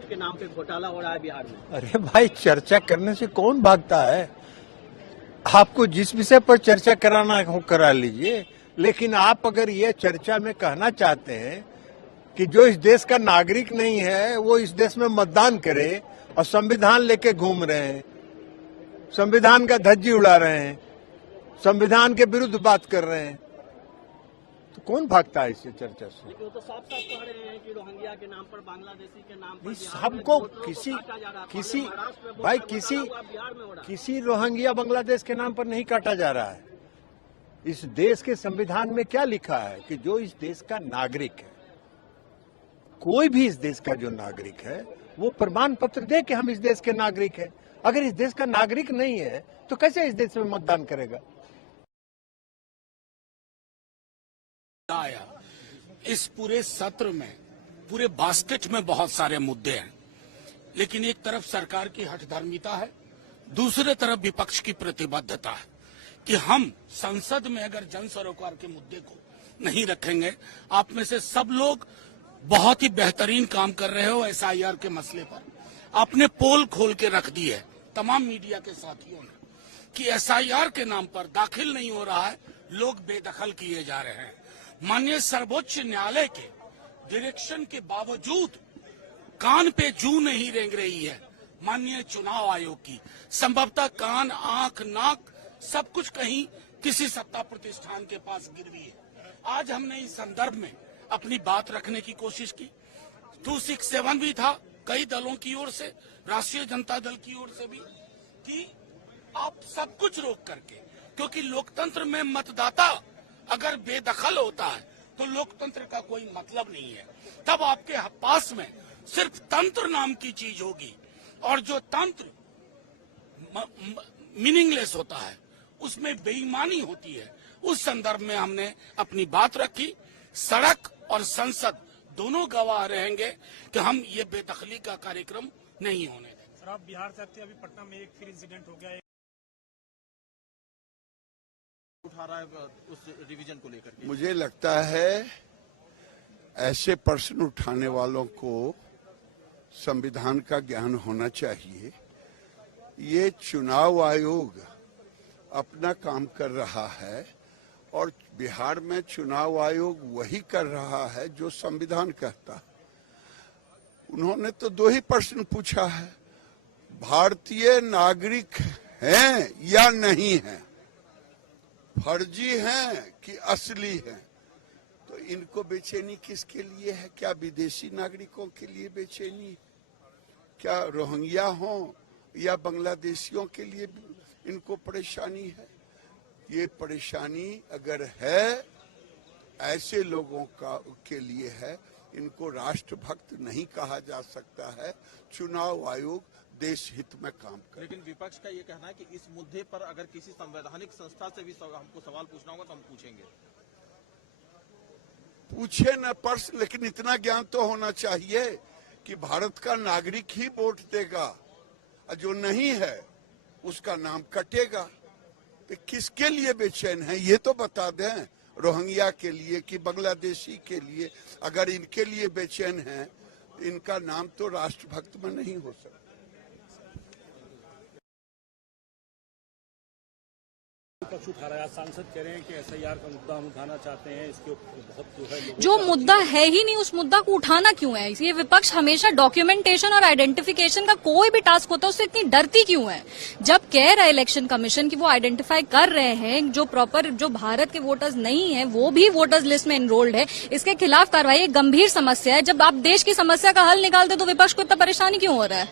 Vote के नाम पे घोटाला हो रहा है बिहार में। अरे भाई, चर्चा करने से कौन भागता है? आपको जिस विषय पर चर्चा कराना हो करा लीजिए, लेकिन आप अगर ये चर्चा में कहना चाहते हैं कि जो इस देश का नागरिक नहीं है वो इस देश में मतदान करे और संविधान लेके घूम रहे हैं, संविधान का धज्जी उड़ा रहे हैं, संविधान के विरुद्ध बात कर रहे हैं, तो कौन भागता है इससे चर्चा से? लेकिन वो तो साफ साफ कह रहे हैं कि रोहिंग्या के नाम पर, बांग्लादेशी के नाम पर सबको किसी रोहिंग्या बांग्लादेश के नाम पर नहीं काटा जा रहा है। इस देश के संविधान में क्या लिखा है कि जो इस देश का नागरिक है, कोई भी इस देश का जो नागरिक है वो प्रमाण पत्र दे कि हम इस देश के नागरिक हैं। अगर इस देश का नागरिक नहीं है तो कैसे इस देश में मतदान करेगा? इस पूरे सत्र में, पूरे बास्केट में बहुत सारे मुद्दे हैं, लेकिन एक तरफ सरकार की हठधर्मिता है, दूसरे तरफ विपक्ष की प्रतिबद्धता है कि हम संसद में अगर जन सरोकार के मुद्दे को नहीं रखेंगे। आप में से सब लोग बहुत ही बेहतरीन काम कर रहे हो एसआईआर के मसले पर। आपने पोल खोल के रख दी है तमाम मीडिया के साथियों ने कि एसआईआर के नाम पर दाखिल नहीं हो रहा है, लोग बेदखल किए जा रहे हैं। माननीय सर्वोच्च न्यायालय के डायरेक्शन के बावजूद कान पे जू नहीं रेंग रही है माननीय चुनाव आयोग की। संभवतः कान, आंख, नाक सब कुछ कहीं किसी सत्ता प्रतिष्ठान के पास गिरवी है। आज हमने इस संदर्भ में अपनी बात रखने की कोशिश की। 267 भी था कई दलों की ओर से, राष्ट्रीय जनता दल की ओर से भी, कि आप सब कुछ रोक करके, क्योंकि लोकतंत्र में मतदाता अगर बेदखल होता है तो लोकतंत्र का कोई मतलब नहीं है। तब आपके पास में सिर्फ तंत्र नाम की चीज होगी, और जो तंत्र मीनिंगलेस होता है उसमें बेईमानी होती है। उस संदर्भ में हमने अपनी बात रखी। सड़क और संसद दोनों गवाह रहेंगे कि हम ये बेदखली का कार्यक्रम नहीं होने देंगे। सर, आप बिहार से आते हैं, अभी पटना में एक फिर इंसिडेंट हो गया है, उठा रहा है उस रिवीजन को लेकर के। मुझे लगता है ऐसे प्रश्न उठाने वालों को संविधान का ज्ञान होना चाहिए। ये चुनाव आयोग अपना काम कर रहा है और बिहार में चुनाव आयोग वही कर रहा है जो संविधान कहता है। उन्होंने तो दो ही प्रश्न पूछा है, भारतीय नागरिक हैं या नहीं हैं, फर्जी हैं कि असली हैं। तो इनको बेचैनी किसके लिए है? क्या विदेशी नागरिकों के लिए बेचैनी? क्या रोहिंग्या हो या बांग्लादेशियों के लिए इनको परेशानी है? ये परेशानी अगर है ऐसे लोगों के लिए है, इनको राष्ट्रभक्त नहीं कहा जा सकता है। चुनाव आयोग देश हित में काम करे। लेकिन विपक्ष का ये कहना है कि इस मुद्दे पर अगर किसी संवैधानिक संस्था से भी हमको सवाल पूछना होगा तो हम पूछेंगे। पूछे न प्रश्न, लेकिन इतना ज्ञान तो होना चाहिए कि भारत का नागरिक ही वोट देगा और जो नहीं है उसका नाम कटेगा। तो किसके लिए बेचैन है ये तो बता दें, रोहिंग्या के लिए कि बांग्लादेशी के लिए? अगर इनके लिए बेचैन है तो इनका नाम तो राष्ट्रभक्त में नहीं हो सकता। विपक्ष उठा रहा है, सांसद कह रहे हैं कि एसआईआर का मुद्दा हम उठाना चाहते हैं, इसके बहुत जो है जो मुद्दा है ही नहीं उस मुद्दा को उठाना क्यों है? ये विपक्ष हमेशा डॉक्यूमेंटेशन और आइडेंटिफिकेशन का कोई भी टास्क होता है उससे इतनी डरती क्यों है? जब कह रहा है इलेक्शन कमीशन कि वो आइडेंटिफाई कर रहे हैं जो प्रॉपर जो भारत के वोटर्स नहीं है वो भी वोटर्स लिस्ट में एनरोल्ड है, इसके खिलाफ कार्रवाई एक गंभीर समस्या है। जब आप देश की समस्या का हल निकालते तो विपक्ष को इतना परेशानी क्यों हो रहा है?